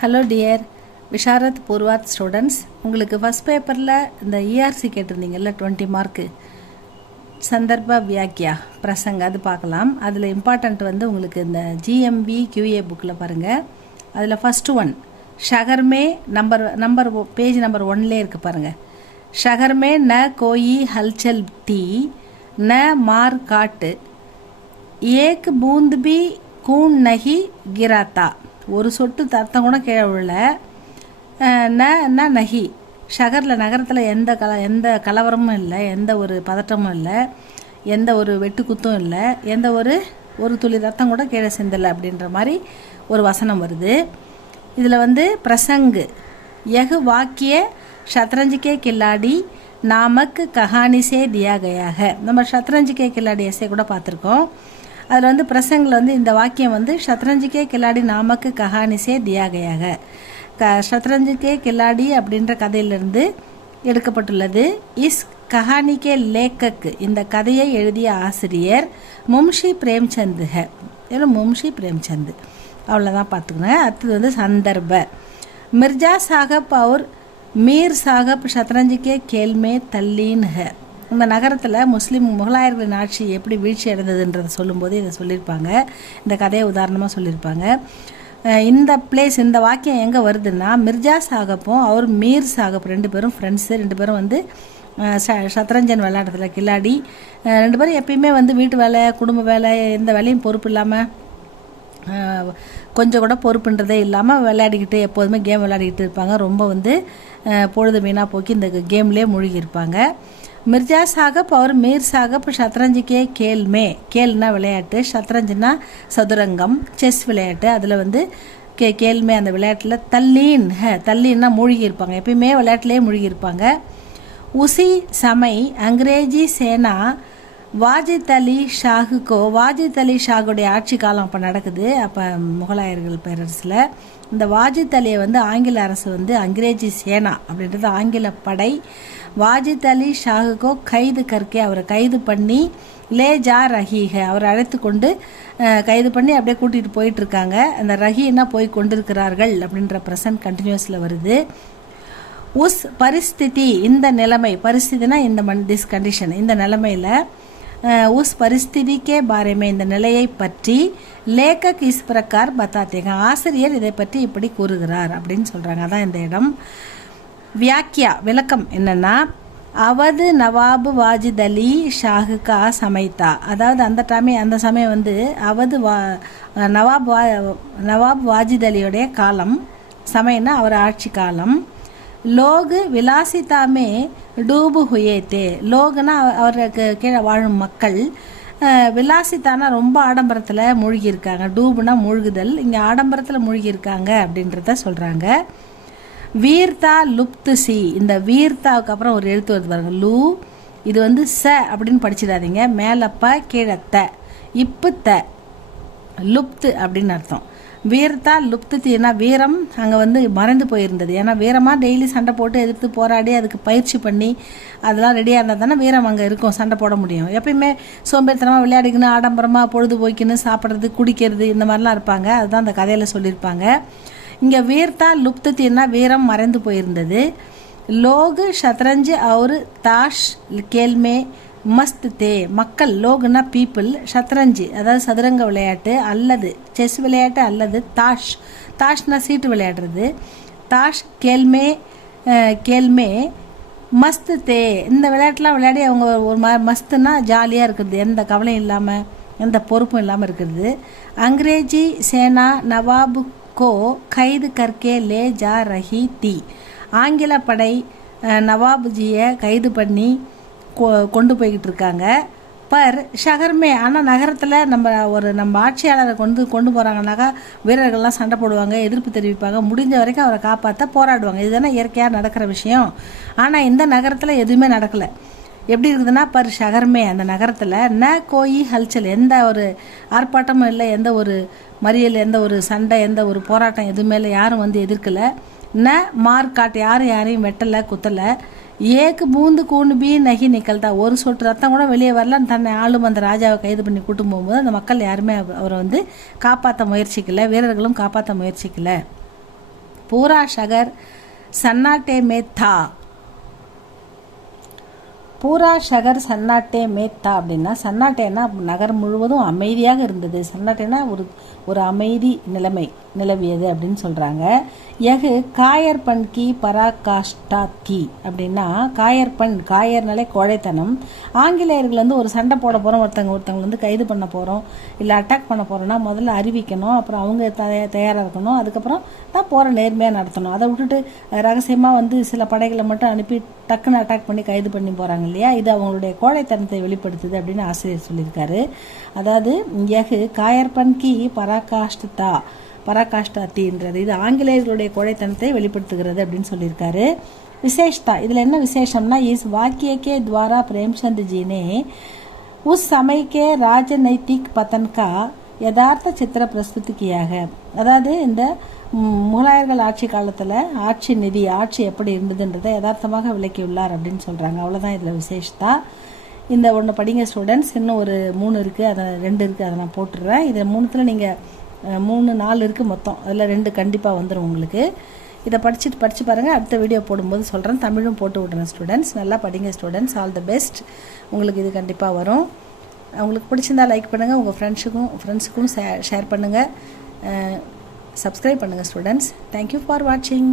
Hello dear Visharad Purvardh students, உங்களுக்கு first பேப்பரில் இந்த இஆர்சி கேட்டிருந்தீங்கல்ல 20 மார்க்கு சந்தர்ப்ப வியாக்கியா பிரசங்க அது பார்க்கலாம். அதில் இம்பார்ட்டண்ட் உங்களுக்கு இந்த ஜிஎம்பி கியூஏ புக்கில் பாருங்கள். அதில் ஃபஸ்ட்டு ஒன் ஷகர்மே நம்பர் பேஜ் நம்பர் 1லே இருக்குது பாருங்கள். ஷகர்மே ந கோயி ஹல்சல் தி ந மார் காட்டு ஏக் பூந்த் பி கூன் நகி கிராத்தா, ஒரு சொட்டு தத்தம் கூட கீழே விழல. ந நகி ஷகரில் நகரத்தில் எந்த கலவரமும் இல்லை, எந்த ஒரு பதட்டமும் இல்லை, எந்த ஒரு வெட்டுக்குத்தும் இல்லை, எந்த ஒரு துளி ரத்தம் கூட கீழே சிந்தலை அப்படின்ற மாதிரி ஒரு வசனம் வருது. இதில் பிரசங்கு யகு வாக்கிய ஷத்ரஞ்சிக்கே கில்லாடி நாமக்கு கஹானிசே தியா கயாக. நம்ம ஷத்ரஞ்சிக்கே கில்லாடி எஸ்ஸே கூட பார்த்துருக்கோம். அதில் பிரசங்கில் இந்த வாக்கியம் ஷத்ரஞ்சிக்கே கில்லாடி நாமக்கு கஹானிசே தியா கயாக, ஷத்ரஞ்சிக்கே கில்லாடி அப்படின்ற கதையிலிருந்து எடுக்கப்பட்டுள்ளது. இஸ் கஹானிக்கே லேக்கக்கு, இந்த கதையை எழுதிய ஆசிரியர் மும்ஷி பிரேம்சந்த் ஹே, இல்லை மும்ஷி பிரேம்சந்த், அவ்வளோதான் பார்த்துக்கணும். அடுத்தது சந்தர்ப்ப மிர்ஜா சாஹப் और மீர் சாஹப் ஷத்ரஞ்சிக்கே கேல்மே தல்லீன் ஹே. இந்த நகரத்தில் முகலாயர்களின் ஆட்சி எப்படி வீழ்ச்சி அடைந்ததுன்றதை சொல்லும்போது இதை சொல்லியிருப்பாங்க. இந்த கதையை உதாரணமாக சொல்லியிருப்பாங்க. இந்த பிளேஸ், இந்த வாக்கியம் எங்கே வருதுன்னா, மிர்ஜா சாகப்பும் அவர் மீர் சாகப் ரெண்டு பேரும் ஃப்ரெண்ட்ஸு, ரெண்டு பேரும் சத்ரஞ்சன் விளையாடுறதுல கில்லாடி, ரெண்டு பேரும் எப்பயுமே வீட்டு வேலை குடும்ப வேலை எந்த வேலையும் பொறுப்பு இல்லாமல், கொஞ்சம் கூட பொறுப்புன்றதே இல்லாமல் விளையாடிக்கிட்டு எப்போதுமே கேம் விளையாடிக்கிட்டு இருப்பாங்க. ரொம்ப பொழுது வீணாக போக்கி இந்த கேம்லேயே மூழ்கி இருப்பாங்க. மிர்ஜா சாகப் அவர் மீர் சாகப் ஷத்ரஞ்சிக்கே கேல்மே, கேல்னா விளையாட்டு, ஷத்ரஞ்சுனா சதுரங்கம் செஸ் விளையாட்டு, அதில் கேல்மே அந்த விளையாட்டில் தல்லீன்னா மூழ்கி இருப்பாங்க, எப்பயுமே விளையாட்டுலேயே மூழ்கி இருப்பாங்க. உசி சமை அங்கிரேஜி சேனா வாஜித் அலி ஷாஹுக்கோ, வாஜித் அலி ஷாகுடைய ஆட்சி காலம் அப்போ நடக்குது. அப்போ முகலாயர்கள் பேரரசில் இந்த வாஜித் அலியை ஆங்கில அரசு அங்கிரேஜி சேனா அப்படின்றது ஆங்கில படை வாஜித் அலி ஷாஹுக்கோ கைது கற்கே, அவரை கைது பண்ணி லே ஜா ரஹீஹ, அவரை அழைத்து கொண்டு கைது பண்ணி அப்படியே கூட்டிகிட்டு போயிட்டுருக்காங்க. அந்த ரஹீனா போய் கொண்டிருக்கிறார்கள் அப்படின்ற ப்ரெசன்ட் கண்டினியூஸில் வருது. உஸ் பரிஸ்திதி, இந்த நிலைமை, பரிஸ்திதினா திஸ் கண்டிஷன், இந்த நிலைமையில் உஸ் பரிஸ்திதிக்கே பாரமே, இந்த நிலையை பற்றி லேக்கக் இஸ் பிரகார் பத்தாத்தேங்க, ஆசிரியர் இதை பற்றி இப்படி கூறுகிறார் அப்படின்னு சொல்கிறாங்க. அதான் இந்த இடம். வியாக்கியா விளக்கம் என்னென்னா, அவது நவாபு வாஜித் அலி ஷாஹுக்கா சமைத்தா, அதாவது அந்த சமயம் அவது நவாப் வாஜித் அலியோடைய காலம், சமயம்னா அவர் ஆட்சி காலம். லோகு விலாசிதாமே டூபு ஹுயேத்தே, லோகுனா அவருக்கு கீழே வாழும் மக்கள், விலாசித்தானா ரொம்ப ஆடம்பரத்தில் மூழ்கியிருக்காங்க, டூபுனா மூழ்குதல், இங்கே ஆடம்பரத்தில் மூழ்கியிருக்காங்க அப்படின்றத சொல்கிறாங்க. வீர்த்தா லுப்து சி, இந்த வீர்த்தாவுக்கு அப்புறம் ஒரு எழுத்து வருது பாருங்க, லூ, இது ச அப்படின்னு படிச்சிடாதீங்க, மேலப்ப கீழத்த இப்பு த, லுப்து அப்படின்னு அர்த்தம். வீர்த்தா லுப்து தீனா வீரம் அங்கே மறைந்து போயிருந்தது. ஏன்னா வீரமாக டெய்லி சண்டை போட்டு எதிர்த்து போராடி அதுக்கு பயிற்சி பண்ணி அதெல்லாம் ரெடியாக இருந்தால் தானே வீரம் அங்கே இருக்கும், சண்டை போட முடியும். எப்பயுமே சோம்பேறித்தனமாக விளையாடிக்கின்னு ஆடம்பரமாக பொழுதுபோக்கின்னு சாப்பிட்றது குடிக்கிறது இந்த மாதிரிலாம் இருப்பாங்க. அதுதான் அந்த கதையில் சொல்லியிருப்பாங்க. இங்கே வீர்த்தா லுப்து தீனா வீரம் மறைந்து போயிருந்தது. லோகு ஷத்ரஞ்சு அவர் தாஷ் கேல்மே மஸ்த் தே, மக்கள், லோகுனா பீப்புள், ஷத்ரஞ்சு அதாவது சதுரங்க விளையாட்டு அல்லது செஸ் விளையாட்டு அல்லது தாஷ்னா சீட்டு விளையாடுறது, தாஷ் கேல்மே மஸ்த் தே, இந்த விளையாட்டுலாம் விளையாடி அவங்க ஒரு மஸ்துனா ஜாலியாக இருக்கிறது, எந்த கவலையும் இல்லாமல் எந்த பொறுப்பும் இல்லாமல் இருக்கிறது. அங்கிரேஜி சேனா நவாபு கோ கைது கற்கே லே ஜா ரஹி தி, ஆங்கில படை நவாபுஜியை கைது பண்ணி கொண்டு போய்கிட்டு இருக்காங்க. பர் ஷகர்மே, ஆனால் நகரத்தில் நம்ம ஆட்சியாளரை கொண்டு போகிறாங்கனாக்கா வீரர்கள்லாம் சண்டை போடுவாங்க, எதிர்ப்பு தெரிவிப்பாங்க, முடிஞ்ச வரைக்கும் அவரை காப்பாற்ற போராடுவாங்க. இதுதானே இயற்கையாக நடக்கிற விஷயம். ஆனால் இந்த நகரத்தில் எதுவுமே நடக்கலை. எப்படி இருக்குதுன்னா, பர் ஷகர்மே, அந்த நகரத்தில் ந கோயி ஹல்சல், எந்த ஒரு ஆர்ப்பாட்டமும் இல்லை, எந்த ஒரு மறியல், எந்த ஒரு சண்டை, எந்த ஒரு போராட்டம் எதுவுமே இல்லை, யாரும் எதிர்க்கலை. ந மார்க்காட்டு, யாரையும் வெட்டலை குத்தலை. ஏக்கு பூந்து கூண்டு பீ நகி நிக்கல்தா, ஒரு சொட்டு ரத்தம் கூட வெளியே வரல. தன்னை ஆளும் அந்த ராஜாவை கைது பண்ணி கூட்டும் போகும்போது அந்த மக்கள் யாருமே அவரை காப்பாற்ற முயற்சிக்கல, வீரர்களும் காப்பாற்ற முயற்சிக்கல. பூரா ஷகர் சன்னாட்டே மே தா. பூரா ஷகர் சன்னாட்டே மேத்தா அப்படின்னா, சன்னாட்டேனா நகர் முழுவதும் அமைதியாக இருந்தது. சன்னாட்டேனா ஒரு அமைதி நிலவியது அப்படின்னு சொல்கிறாங்க. யகு காயர்பன் கி பராகாஷ்டா தி அப்படின்னா, காயர்னாலே கோழைத்தனம். ஆங்கிலேயர்கள் வந்து ஒரு சண்டை போட போகிறோம், ஒருத்தவங்க வந்து கைது பண்ண போகிறோம், இல்லை அட்டாக் பண்ண போகிறோன்னா முதல்ல அறிவிக்கணும், அப்புறம் அவங்க தயாராக இருக்கணும், அதுக்கப்புறம் தான் போகிற நேர்மையாக நடத்தணும். அதை விட்டுட்டு ரகசியமாக வந்து சில படைகளை மட்டும் அனுப்பி டக்குன்னு அட்டாக் பண்ணி கைது பண்ணி போகிறாங்க இல்லையா, இது அவங்களுடைய கோழைத்தனத்தை வெளிப்படுத்துது அப்படின்னு ஆசிரியர் சொல்லியிருக்காரு. அதாவது யகு காயர்பன் கி பராகாஷ்டாத்தின்றது இது ஆங்கிலேயர்களுடைய கோழைத்தனத்தை வெளிப்படுத்துகிறது அப்படின்னு சொல்லியிருக்காரு. விசேஷ்தா, இதில் என்ன விசேஷம்னா, இஸ் வாக்கிய கே துவாரா பிரேம்சந்த் ஜி நே உஸ் சமய கே ராஜநைத்திக் பதன் கா யதார்த்த சித்திர பிரஸ்துதி கியாக. அதாவது இந்த முகலாயர்கள் ஆட்சி காலத்தில் ஆட்சி எப்படி இருந்ததுன்றதை யதார்த்தமாக விளக்கியுள்ளார் அப்படின்னு சொல்கிறாங்க. அவ்வளோதான் இதில் விசேஷத்தா. இந்த ஒன்று படிங்க ஸ்டூடெண்ட்ஸ். இன்னும் ஒரு 3 இருக்குது, அதை 2 இருக்குது, அதை நான் போட்டுடுறேன். இதில் 3த்தில் நீங்கள் 4 இருக்குது மொத்தம், அதில் 2 கண்டிப்பாக வந்துடும் உங்களுக்கு. இதை படித்து பாருங்கள். அடுத்த வீடியோ போடும்போது சொல்கிறேன். தமிழும் போட்டு விட்றேன் ஸ்டூடெண்ட்ஸ். நல்லா படிங்க ஸ்டூடெண்ட்ஸ். All the best. உங்களுக்கு இது கண்டிப்பாக வரும். உங்களுக்கு பிடிச்சிருந்தா லைக் பண்ணுங்கள், உங்கள் ஃப்ரெண்ட்ஸுக்கும் ஷேர் பண்ணுங்கள், சப்ஸ்கிரைப் பண்ணுங்கள் ஸ்டூடெண்ட்ஸ். தேங்க்யூ ஃபார் வாட்சிங்.